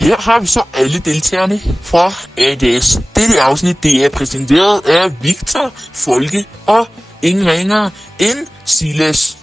Her har vi så alle deltagerne fra ADS. Dette afsnit det er præsenteret af Victor, Folke og ingen ringere end Silas.